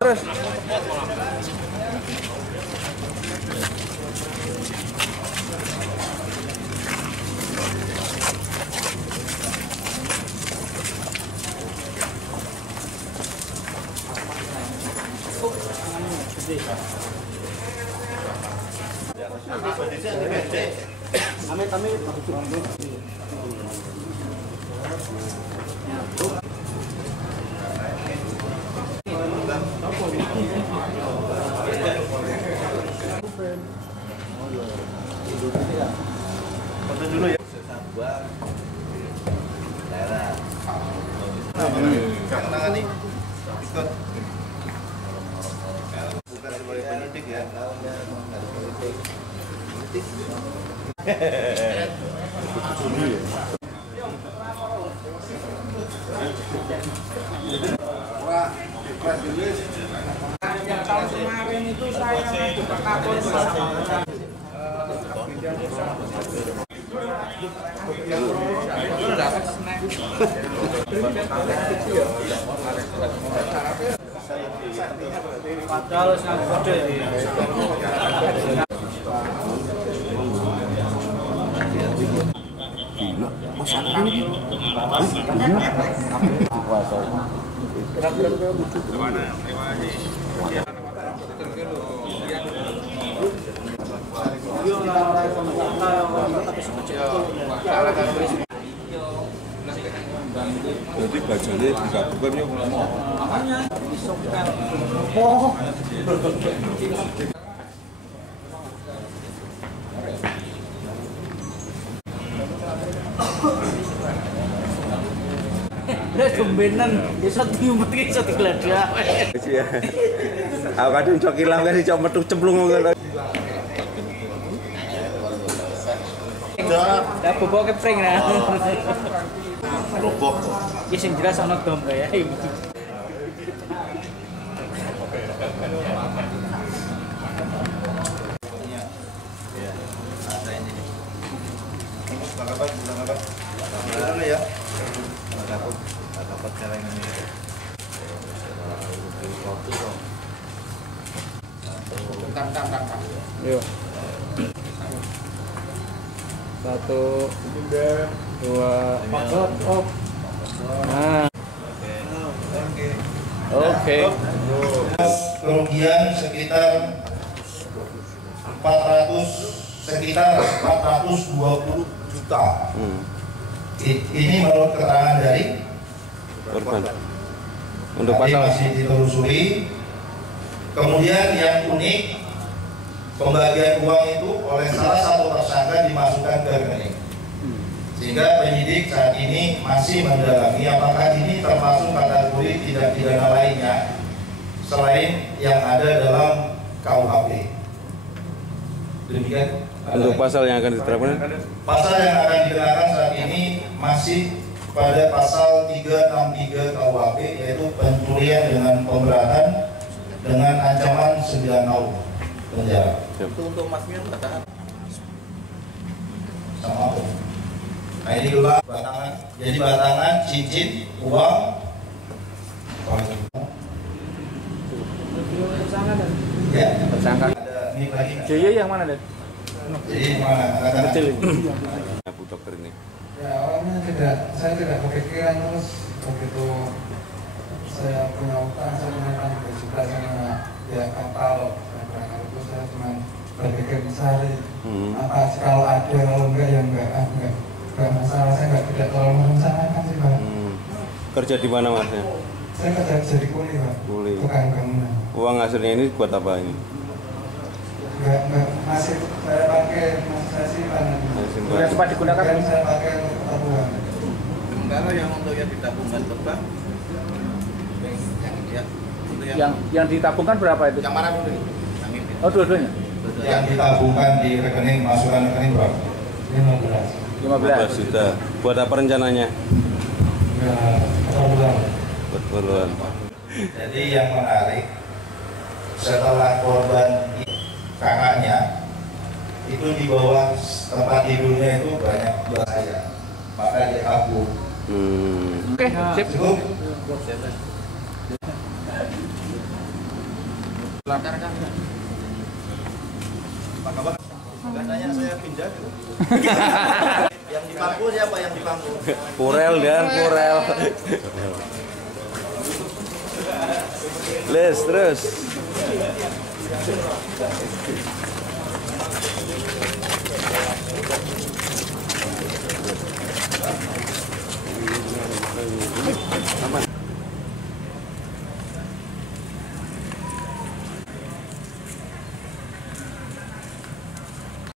Terus foto dulu ya. Jangan nangani. Ikut. Bukan sebagai penyidik ya. Yang tahun kemarin itu saya ngadu ke Kapolres. Kalau sangat kode gila, masalah ini. Jadi bajanya digabungkan yuk. Terus gembenan iso diumpet iso digledak. Iya. Aku kadung cok ilang kan cok metu cemplung ngono. Dah bobok kepring nah. Robok. Ya sing jelas ana domba ya. Dulu ya. Dapat celengan ini. Yo. 1 2 op. Nah. Oke. Kerugian sekitar 420 juta. Ini menurut keterangan dari Korban. Untuk tadi pasal masih ditelusuri. Kemudian yang unik, pembagian uang itu oleh salah satu tersangka dimasukkan ke rekening. Sehingga penyidik saat ini masih mendalami apakah ini termasuk kategori tindak pidana lainnya selain yang ada dalam KUHP. Demikian. untuk pasal yang akan diterapkan. Pasal yang akan dikenakan saat ini masih pada pasal 363 KUHP, yaitu pencurian dengan pemberatan dengan ancaman 9 tahun penjara. Untuk emasnya berapa? Sama apa? Nah ini dulu batangan, jadi batangan, cincin, uang. Ya, Tersangka. ada ini lagi. JY yang mana, Den? Jadi mana? Kecil. Bu dokter ini. Ya awalnya saya tidak kepikiran, terus begitu saya punya utang, saya punya utang 3 juta sama ya kapal itu saya cuma berpikir cari apa sih, kalau ada, kalau enggak ya enggak masalah, saya tidak terlalu merencanakan sih Pak. Kerja di mana masnya? Saya kerja jadi kuli Pak, Kuli. tukang bangunan. Uang hasilnya ini buat apa ini? Enggak, masih saya pakai, masih saya simpan. Sudah sempat digunakan? Saya pakai untuk keperluan. Kalau yang untuk yang ditabungkan berapa? Yang ditabungkan berapa itu? Yang mana dulu? Yang ini. Oh, dua-duanya. Yang ditabungkan di rekening, masukan rekening berapa? 15 juta. Buat apa rencananya? Ya, keperluan. Buat keperluan. Jadi yang menarik, setelah korban kakaknya itu di bawah tempat tidurnya itu banyak bahaya, maka dia kabur. Oke, sip. Cukup. Pak Kabak, katanya saya pindah gitu. Yang di pangku siapa yang di pangku? Kurel dan kurel. Les terus.